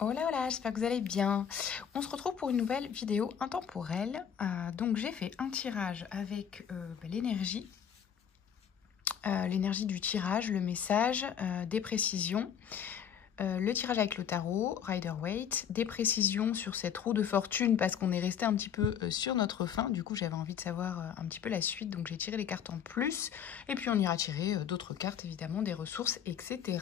Hola, hola, j'espère que vous allez bien. On se retrouve pour une nouvelle vidéo intemporelle. Donc j'ai fait un tirage avec l'énergie du tirage, le message, des précisions. Le tirage avec le tarot, Rider-Waite, des précisions sur cette roue de fortune parce qu'on est resté un petit peu sur notre fin. Du coup, j'avais envie de savoir un petit peu la suite, donc j'ai tiré les cartes en plus. Et puis, on ira tirer d'autres cartes, évidemment, des ressources, etc.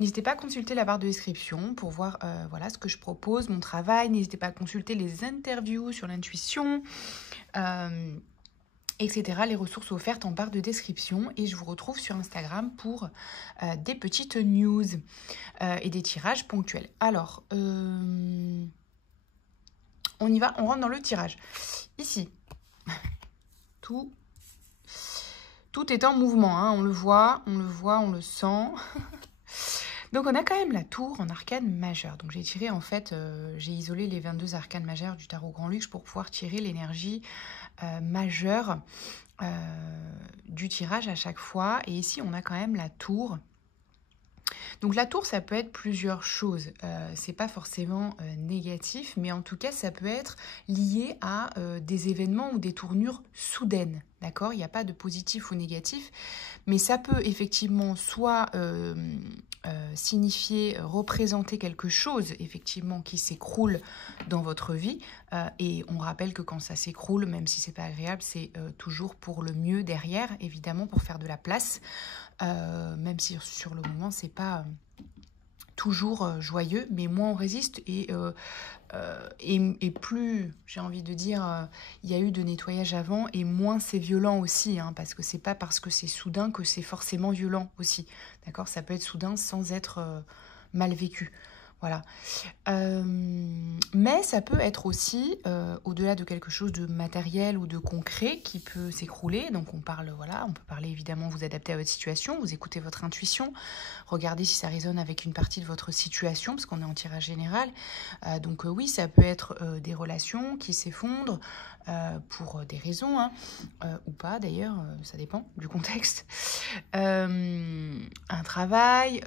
N'hésitez pas à consulter la barre de description pour voir voilà, ce que je propose, mon travail. N'hésitez pas à consulter les interviews sur l'intuition. Etc. Les ressources offertes en barre de description et je vous retrouve sur Instagram pour des petites news et des tirages ponctuels. Alors, on y va, on rentre dans le tirage. Ici, tout est en mouvement, hein, on le voit, on le sent. Donc on a quand même la tour en arcane majeur. Donc j'ai tiré en fait, j'ai isolé les 22 arcanes majeures du tarot Grand Luxe pour pouvoir tirer l'énergie majeure du tirage à chaque fois. Et ici on a quand même la tour. Donc la tour, ça peut être plusieurs choses. C'est pas forcément négatif, mais en tout cas, ça peut être lié à des événements ou des tournures soudaines. D'accord? Il n'y a pas de positif ou négatif, mais ça peut effectivement soit signifier, représenter quelque chose effectivement qui s'écroule dans votre vie. Et on rappelle que quand ça s'écroule, même si c'est pas agréable, c'est toujours pour le mieux derrière, évidemment, pour faire de la place. Même si sur le moment c'est pas toujours joyeux, mais moins on résiste et plus, j'ai envie de dire, il y a eu de nettoyage avant et moins c'est violent aussi, hein, parce que c'est pas parce que c'est soudain que c'est forcément violent aussi, d'accord? Ça peut être soudain sans être mal vécu. Voilà. Mais ça peut être aussi, au-delà de quelque chose de matériel ou de concret qui peut s'écrouler. Donc on parle, voilà, on peut parler évidemment, vous adapter à votre situation, vous écoutez votre intuition, regardez si ça résonne avec une partie de votre situation, parce qu'on est en tirage général. Donc oui, ça peut être des relations qui s'effondrent pour des raisons, hein, ou pas d'ailleurs, ça dépend du contexte. Un travail...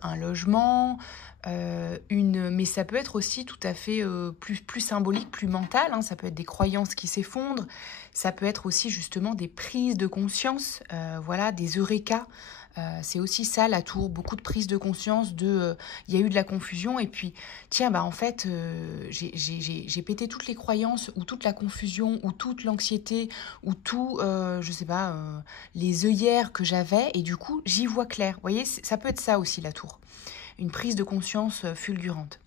un logement, mais ça peut être aussi tout à fait plus symbolique, plus mental, hein. Ça peut être des croyances qui s'effondrent, ça peut être aussi justement des prises de conscience, voilà, des eureka. C'est aussi ça la tour, beaucoup de prises de conscience de il y a eu de la confusion et puis tiens bah en fait j'ai pété toutes les croyances ou toute la confusion ou toute l'anxiété ou tout je sais pas les œillères que j'avais et du coup j'y vois clair. Vous voyez, ça peut être ça aussi la tour, une prise de conscience fulgurante.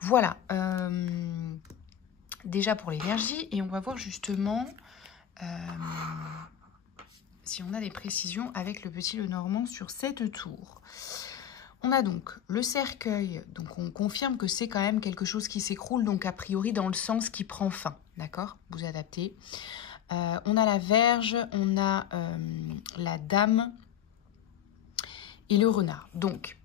Voilà, déjà pour l'énergie et on va voir justement si on a des précisions avec le petit Lenormand sur cette tour. On a donc le cercueil, donc on confirme que c'est quand même quelque chose qui s'écroule, donc a priori dans le sens qui prend fin, d'accord? Vous adaptez. On a la Vierge, on a la Dame et le Renard. Donc,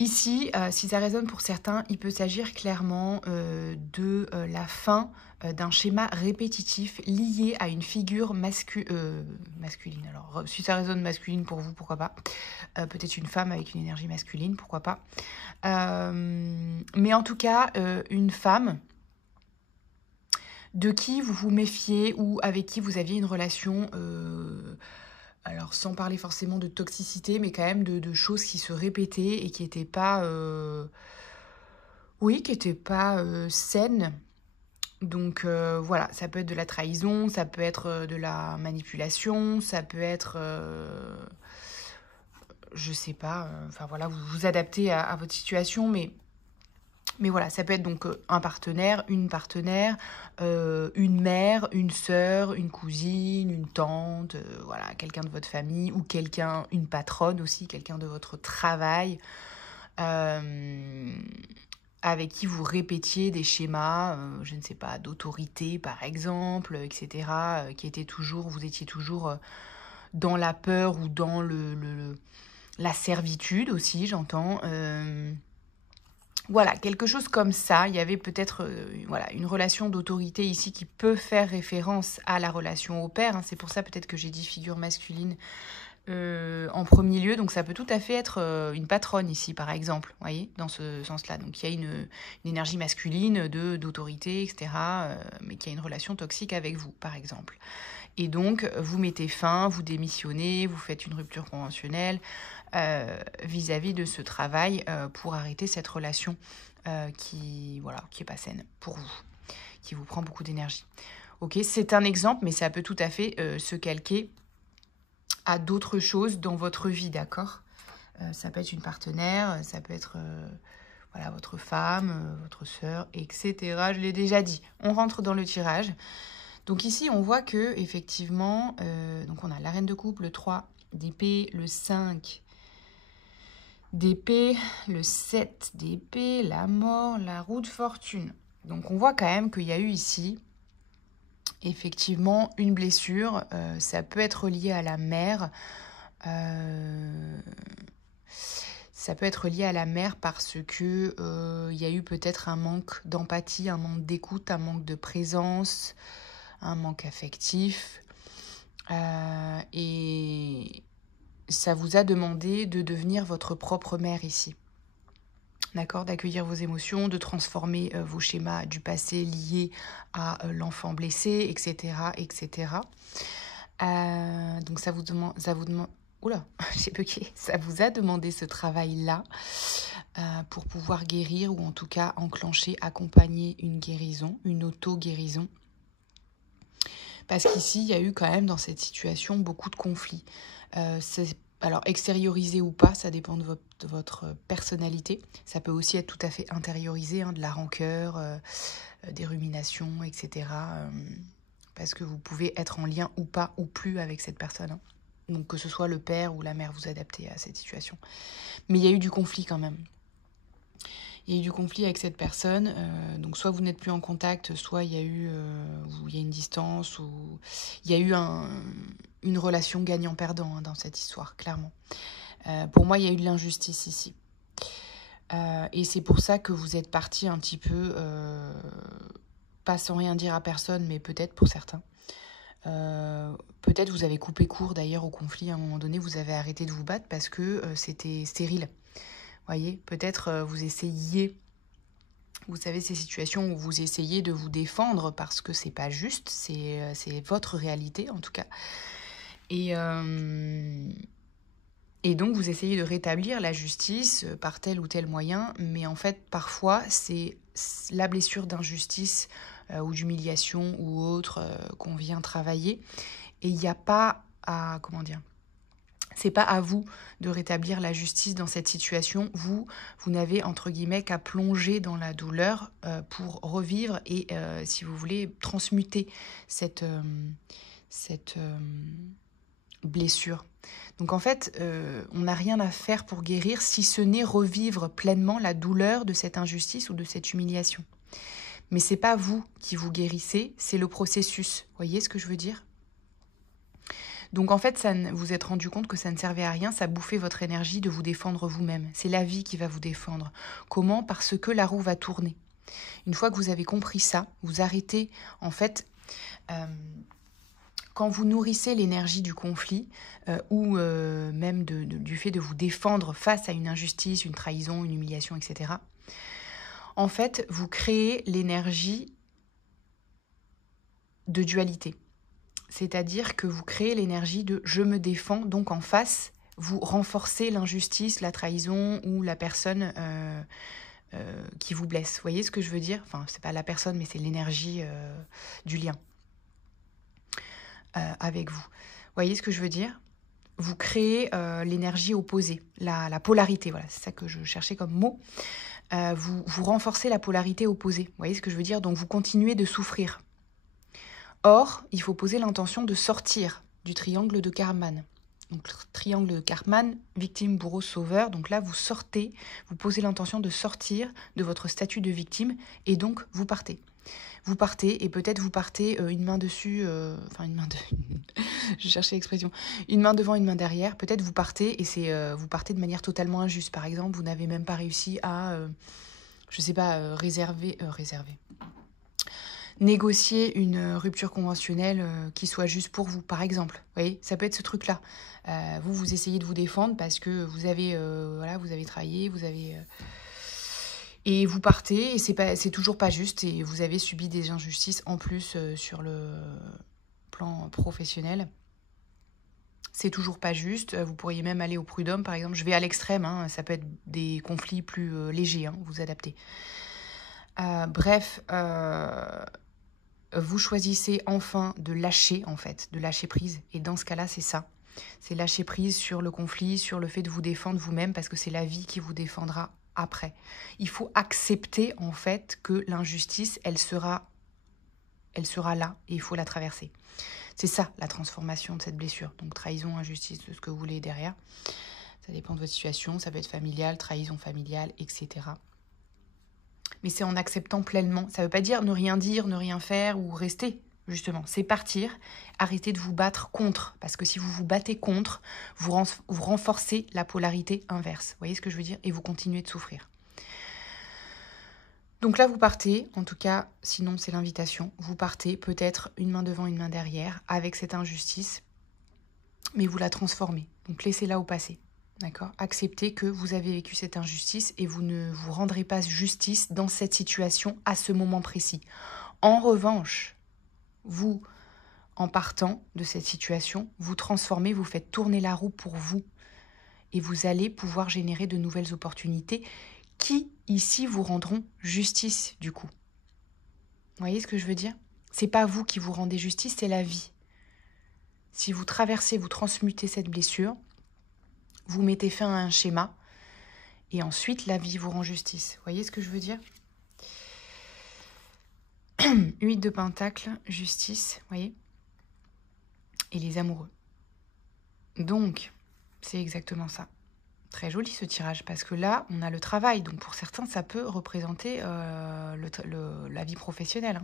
ici, si ça résonne pour certains, il peut s'agir clairement de la fin d'un schéma répétitif lié à une figure masculine. Alors, si ça résonne masculine pour vous, pourquoi pas. Peut-être une femme avec une énergie masculine, pourquoi pas. Mais en tout cas, une femme de qui vous vous méfiez ou avec qui vous aviez une relation... alors, sans parler forcément de toxicité, mais quand même de choses qui se répétaient et qui n'étaient pas... oui, qui n'étaient pas saines. Donc, voilà, ça peut être de la trahison, ça peut être de la manipulation, ça peut être... je sais pas, enfin voilà, vous vous adaptez à votre situation, mais voilà, ça peut être donc un partenaire, une partenaire, une mère, une sœur, une cousine, une tante, voilà, quelqu'un de votre famille ou quelqu'un, une patronne aussi, quelqu'un de votre travail, avec qui vous répétiez des schémas, je ne sais pas, d'autorité par exemple, etc., qui étaient toujours, vous étiez toujours dans la peur ou dans la servitude aussi, j'entends. Voilà, quelque chose comme ça. Il y avait peut-être voilà, une relation d'autorité ici qui peut faire référence à la relation au père, hein. C'est pour ça peut-être que j'ai dit figure masculine, en premier lieu. Donc ça peut tout à fait être une patronne ici, par exemple, vous voyez, dans ce sens-là. Donc il y a une énergie masculine d'autorité, etc., mais qui a une relation toxique avec vous, par exemple. Et donc, vous mettez fin, vous démissionnez, vous faites une rupture conventionnelle vis-à-vis de ce travail pour arrêter cette relation qui est pas saine pour vous, qui vous prend beaucoup d'énergie. Ok, c'est un exemple, mais ça peut tout à fait se calquer à d'autres choses dans votre vie, d'accord? Ça peut être une partenaire, ça peut être voilà, votre femme, votre sœur, etc. Je l'ai déjà dit. On rentre dans le tirage. Donc ici, on voit que effectivement, donc on a la reine de coupe, le 3 d'épée, le 5 d'épée, le 7 d'épée, la mort, la roue de fortune. Donc on voit quand même qu'il y a eu ici, effectivement, une blessure. Ça peut être lié à la mère. Ça peut être lié à la mère parce que y a eu peut-être un manque d'empathie, un manque d'écoute, un manque de présence, un manque affectif. Et ça vous a demandé de devenir votre propre mère ici. D'accord, d'accueillir vos émotions, de transformer vos schémas du passé liés à l'enfant blessé, etc., etc. Donc ça vous demande, oula, j'ai bugué. Ça vous a demandé ce travail-là pour pouvoir guérir ou en tout cas enclencher, accompagner une guérison, une auto-guérison. Parce qu'ici, il y a eu quand même dans cette situation beaucoup de conflits. Alors, extériorisé ou pas, ça dépend de votre personnalité. Ça peut aussi être tout à fait intériorisé, de la rancœur, des ruminations, etc. Parce que vous pouvez être en lien ou pas, ou plus avec cette personne. Donc, que ce soit le père ou la mère, vous adaptez à cette situation. Mais il y a eu du conflit quand même. Il y a eu du conflit avec cette personne, donc soit vous n'êtes plus en contact, soit il y a eu une distance, ou il y a eu une relation gagnant-perdant dans cette histoire, clairement. Pour moi, il y a eu de l'injustice ici. Et c'est pour ça que vous êtes partis un petit peu, pas sans rien dire à personne, mais peut-être pour certains. Peut-être vous avez coupé court d'ailleurs au conflit à un moment donné, vous avez arrêté de vous battre parce que c'était stérile. Voyez, peut-être vous essayez, vous savez, ces situations où vous essayez de vous défendre parce que c'est pas juste, c'est votre réalité en tout cas. Et donc vous essayez de rétablir la justice par tel ou tel moyen, mais en fait parfois c'est la blessure d'injustice ou d'humiliation ou autre qu'on vient travailler. Et il n'y a pas à, c'est pas à vous de rétablir la justice dans cette situation. Vous n'avez, entre guillemets, qu'à plonger dans la douleur pour revivre et, si vous voulez, transmuter cette blessure. Donc en fait, on n'a rien à faire pour guérir si ce n'est revivre pleinement la douleur de cette injustice ou de cette humiliation. Mais c'est pas vous qui vous guérissez, c'est le processus. Vous voyez ce que je veux dire ? Donc en fait, vous êtes rendu compte que ça ne servait à rien, ça bouffait votre énergie de vous défendre vous-même. C'est la vie qui va vous défendre. Comment ? Parce que la roue va tourner. Une fois que vous avez compris ça, vous arrêtez, en fait, quand vous nourrissez l'énergie du conflit ou même du fait de vous défendre face à une injustice, une trahison, une humiliation, etc., en fait, vous créez l'énergie de dualité. C'est-à-dire que vous créez l'énergie de « je me défends », donc en face, vous renforcez l'injustice, la trahison ou la personne qui vous blesse. Vous voyez ce que je veux dire ? Enfin, c'est pas la personne, mais c'est l'énergie du lien avec vous. Vous voyez ce que je veux dire ? Vous créez l'énergie opposée, la polarité, voilà, c'est ça que je cherchais comme mot. Vous renforcez la polarité opposée. Vous voyez ce que je veux dire ? Donc vous continuez de souffrir. Or, il faut poser l'intention de sortir du triangle de Karman. Donc, triangle de Karman, victime, bourreau, sauveur. Donc là, vous sortez, vous posez l'intention de sortir de votre statut de victime et donc vous partez. Vous partez et peut-être vous partez une main dessus, je cherchais l'expression, une main devant, une main derrière. Peut-être vous partez et vous partez de manière totalement injuste. Par exemple, vous n'avez même pas réussi à, réserver. négocier une rupture conventionnelle qui soit juste pour vous, par exemple. Vous voyez, ça peut être ce truc-là. Vous essayez de vous défendre parce que vous avez, voilà, vous avez travaillé, vous avez... et vous partez, et c'est toujours pas juste, et vous avez subi des injustices en plus sur le plan professionnel. C'est toujours pas juste. Vous pourriez même aller au prud'homme, par exemple. Je vais à l'extrême, hein. Ça peut être des conflits plus légers, hein, vous adaptez. Bref, vous choisissez enfin de lâcher, en fait, de lâcher prise. Et dans ce cas-là, c'est ça. C'est lâcher prise sur le conflit, sur le fait de vous défendre vous-même, parce que c'est la vie qui vous défendra après. Il faut accepter, en fait, que l'injustice, elle sera là, et il faut la traverser. C'est ça, la transformation de cette blessure. Donc, trahison, injustice, de ce que vous voulez derrière. Ça dépend de votre situation. Ça peut être familial, trahison familiale, etc. Mais c'est en acceptant pleinement. Ça ne veut pas dire ne rien dire, ne rien faire ou rester, justement. C'est partir, arrêter de vous battre contre. Parce que si vous vous battez contre, vous renforcez la polarité inverse. Vous voyez ce que je veux dire? Et vous continuez de souffrir. Donc là, vous partez, en tout cas, sinon c'est l'invitation, vous partez peut-être une main devant, une main derrière, avec cette injustice, mais vous la transformez. Donc laissez-la au passé, d'accord? Acceptez que vous avez vécu cette injustice et vous ne vous rendrez pas justice dans cette situation à ce moment précis. En revanche, vous, en partant de cette situation, vous transformez, vous faites tourner la roue pour vous et vous allez pouvoir générer de nouvelles opportunités qui, ici, vous rendront justice, du coup. Vous voyez ce que je veux dire? C'est pas vous qui vous rendez justice, c'est la vie. Si vous traversez, vous transmutez cette blessure, vous mettez fin à un schéma, et ensuite, la vie vous rend justice. Vous voyez ce que je veux dire? 8 de Pentacle, justice, vous voyez? Et les amoureux. Donc, c'est exactement ça. Très joli ce tirage, parce que là, on a le travail. Donc pour certains, ça peut représenter la vie professionnelle.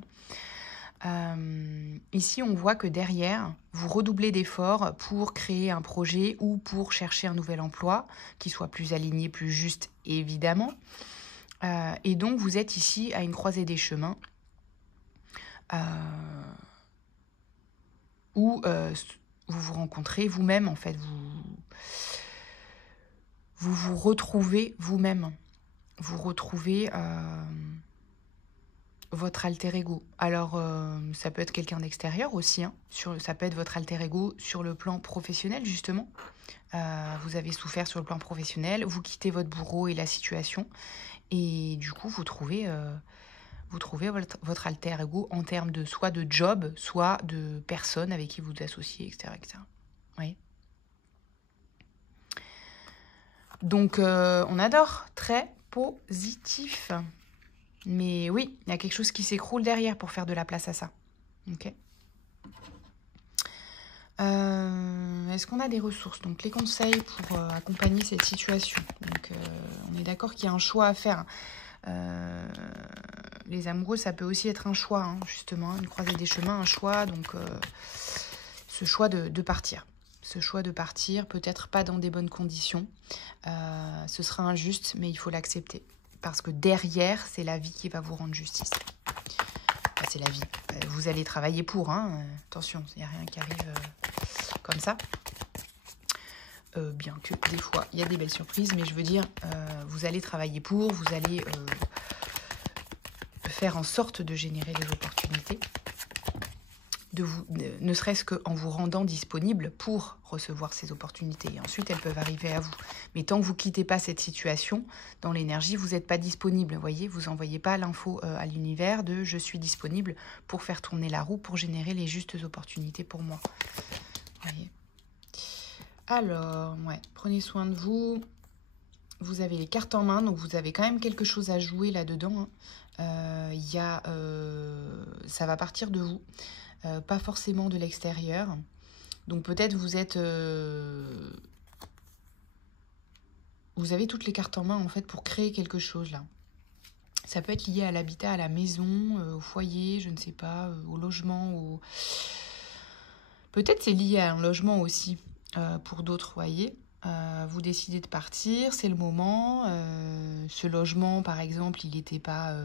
Ici, on voit que derrière, vous redoublez d'efforts pour créer un projet ou pour chercher un nouvel emploi qui soit plus aligné, plus juste, évidemment. Et donc, vous êtes ici à une croisée des chemins où vous vous rencontrez vous-même, en fait. Vous vous retrouvez vous-même. Vous retrouvez votre alter ego. Alors, ça peut être quelqu'un d'extérieur aussi. Hein, ça peut être votre alter ego sur le plan professionnel, justement. Vous avez souffert sur le plan professionnel. Vous quittez votre bourreau et la situation. Et du coup, vous trouvez votre alter ego en termes de soit de job, soit de personnes avec qui vous vous associez, etc. etc. Oui. Donc, on adore. Très positif. Mais oui, il y a quelque chose qui s'écroule derrière pour faire de la place à ça. Ok. Est-ce qu'on a des ressources? Donc, les conseils pour accompagner cette situation. Donc, on est d'accord qu'il y a un choix à faire. Les amoureux, ça peut aussi être un choix, hein, justement. Une croisée des chemins, un choix. Donc, ce choix de partir. Ce choix de partir, peut-être pas dans des bonnes conditions. Ce sera injuste, mais il faut l'accepter. Parce que derrière, c'est la vie qui va vous rendre justice. Enfin, c'est la vie. Vous allez travailler pour, hein. Attention, il n'y a rien qui arrive comme ça. Bien que des fois, il y a des belles surprises, mais je veux dire, vous allez travailler pour, vous allez faire en sorte de générer des opportunités. Ne serait-ce qu'en vous rendant disponible pour recevoir ces opportunités. Et ensuite, elles peuvent arriver à vous. Mais tant que vous ne quittez pas cette situation, dans l'énergie, vous n'êtes pas disponible. Vous voyez, vous n'envoyez pas l'info à l'univers de « je suis disponible pour faire tourner la roue, pour générer les justes opportunités pour moi ». Voyez. Alors, ouais, prenez soin de vous. Vous avez les cartes en main, donc vous avez quand même quelque chose à jouer là-dedans. Hein. Ça va partir de vous. Pas forcément de l'extérieur. Donc peut-être vous avez toutes les cartes en main en fait pour créer quelque chose là. Ça peut être lié à l'habitat, à la maison, au foyer, je ne sais pas, au logement. Peut-être c'est lié à un logement aussi pour d'autres, voyez. Vous décidez de partir, c'est le moment. Ce logement par exemple, il n'était pas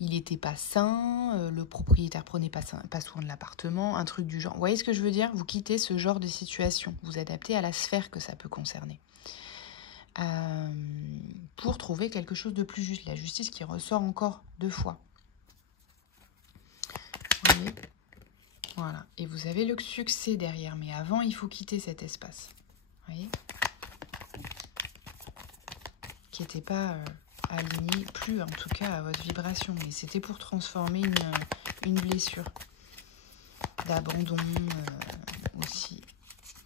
il n'était pas sain, le propriétaire prenait pas soin de l'appartement, un truc du genre. Vous voyez ce que je veux dire? Vous quittez ce genre de situation, vous adaptez à la sphère que ça peut concerner. Pour trouver quelque chose de plus juste. La justice qui ressort encore 2 fois. Vous voyez? Voilà. Et vous avez le succès derrière. Mais avant, il faut quitter cet espace. Vous voyez? Qui n'était pas aligné, plus en tout cas à votre vibration. Mais c'était pour transformer une blessure. D'abandon aussi.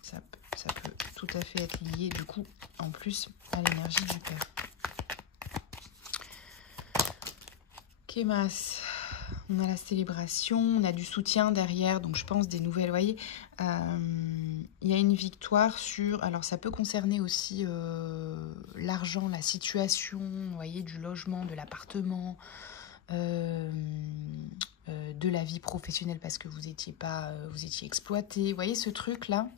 Ça peut tout à fait être lié, du coup, en plus, à l'énergie du père. Kémas, on a la célébration, on a du soutien derrière, donc je pense des nouvelles, vous voyez. Il y a une victoire sur, alors ça peut concerner aussi l'argent, la situation, vous voyez, du logement, de l'appartement, de la vie professionnelle parce que vous étiez exploité. Vous voyez ce truc-là,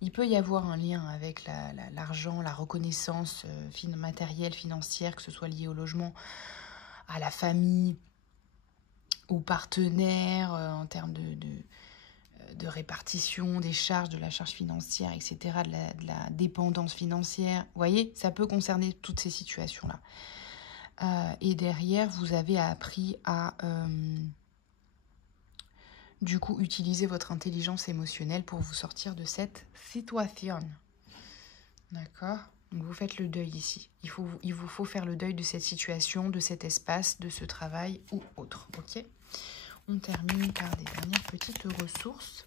il peut y avoir un lien avec l'argent, la reconnaissance matérielle, financière, que ce soit lié au logement, à la famille, aux partenaires, en termes de répartition des charges, de la charge financière, etc., de la dépendance financière. Vous voyez, ça peut concerner toutes ces situations-là. Et derrière, vous avez appris à, du coup, utiliser votre intelligence émotionnelle pour vous sortir de cette situation. D'accord? Donc, vous faites le deuil ici. Il vous faut faire le deuil de cette situation, de cet espace, de ce travail ou autre. Ok? On termine par des dernières petites ressources.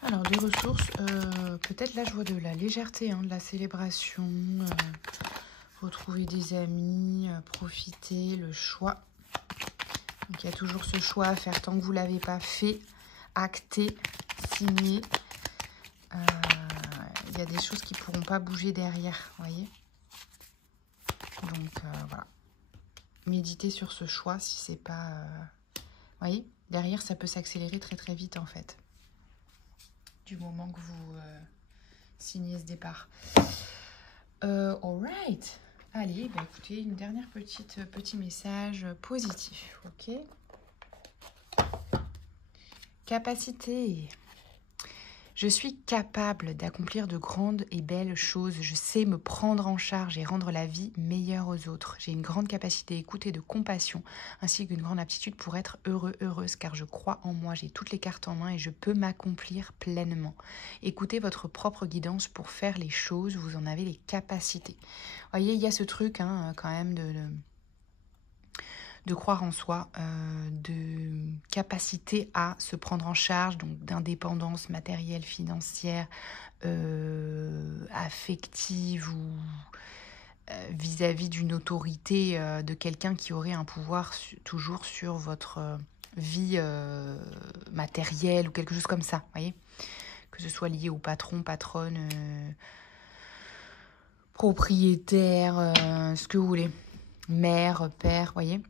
Alors, des ressources, peut-être là je vois de la légèreté, hein, de la célébration, retrouver des amis, profiter, le choix. Donc il y a toujours ce choix à faire tant que vous ne l'avez pas fait, acté, signé. Il y a des choses qui ne pourront pas bouger derrière, vous voyez. Donc voilà. Méditez sur ce choix si c'est pas... Vous voyez, derrière ça peut s'accélérer très très vite en fait. Du moment que vous signez ce départ. Alright. Allez, bah écoutez, une dernière petit message positif, ok? Capacité. Je suis capable d'accomplir de grandes et belles choses. Je sais me prendre en charge et rendre la vie meilleure aux autres. J'ai une grande capacité d'écoute et de compassion, ainsi qu'une grande aptitude pour être heureux, heureuse, car je crois en moi. J'ai toutes les cartes en main et je peux m'accomplir pleinement. Écoutez votre propre guidance pour faire les choses. Vous en avez les capacités. Vous voyez, il y a ce truc hein, quand même de croire en soi, de capacité à se prendre en charge, donc d'indépendance matérielle, financière, affective ou vis-à-vis d'une autorité de quelqu'un qui aurait un pouvoir toujours sur votre vie matérielle ou quelque chose comme ça, voyez, que ce soit lié au patron, patronne, propriétaire, ce que vous voulez, mère, père, voyez.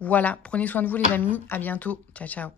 Voilà, prenez soin de vous les amis, à bientôt, ciao ciao.